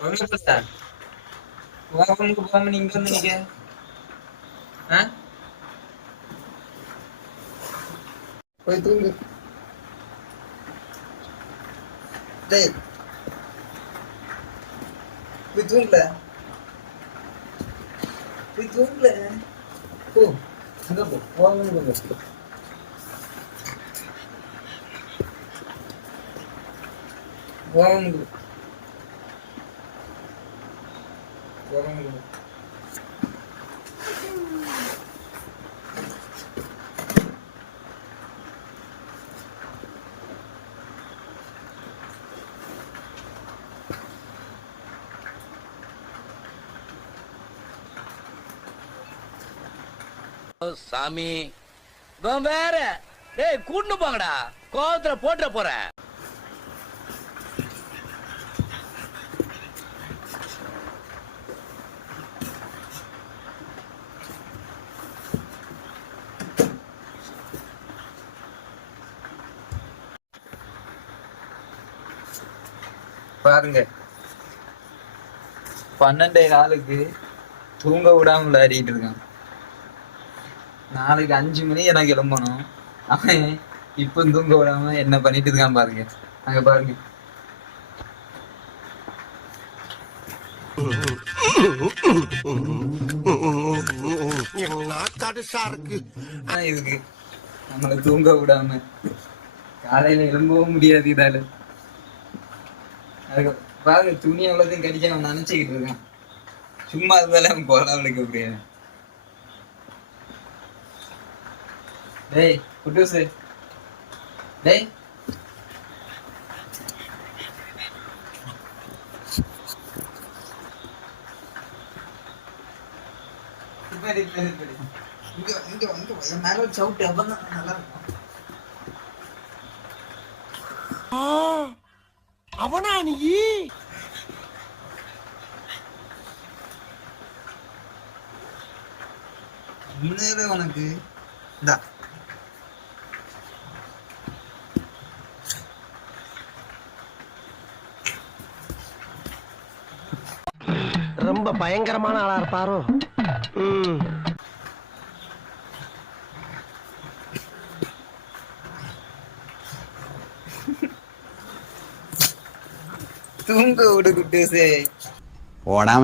Suami besar. Walaupun kebawa meninggal menikah. Hah? Oh itu enggak. lah. Betullah. Betullah. Oh, kenapa? Wah, enggak enggak. Wah, enggak. சாமி வேற. டேய் கூட்டு போங்கடா. கோவத்துல போட்டுற போறேன். பாருங்க. பன்னெண்டே நாளுக்கு தூங்க விடாம விளையாடிட்டு இருக்கான். நாளைக்கு அஞ்சு மணி எனக்கு கிளம்பணும். அவன் இப்ப தூங்க விடாம என்ன பண்ணிட்டு இருக்கான் பாருங்க. அங்க பாருங்க. ஆனா இதுக்கு நம்மளை தூங்க விடாம. காலையில எழும்பவும் முடியாது இதால. அதுக்கு பாருங்க துணி எவ்வளோத்தையும் கடிச்சு அவன் நினைச்சுக்கிட்டு இருக்கான். சும்மா இருந்தாலே அவன் கொலை விளக்க முடியாது டேய். குட்டூசு டேய் சரி சரி சரி இங்க இங்க வந்து என் மேல ஒரு சவுட்டு. அப்பதான் நல்லா இருக்கும். அவனா நீ? உனக்கு இந்தா. ரொம்ப பயங்கரமான ஆளா இருப்பாரோ? തൂങ്ക ഓട് കുട്ടൂസേ ഓടാൻ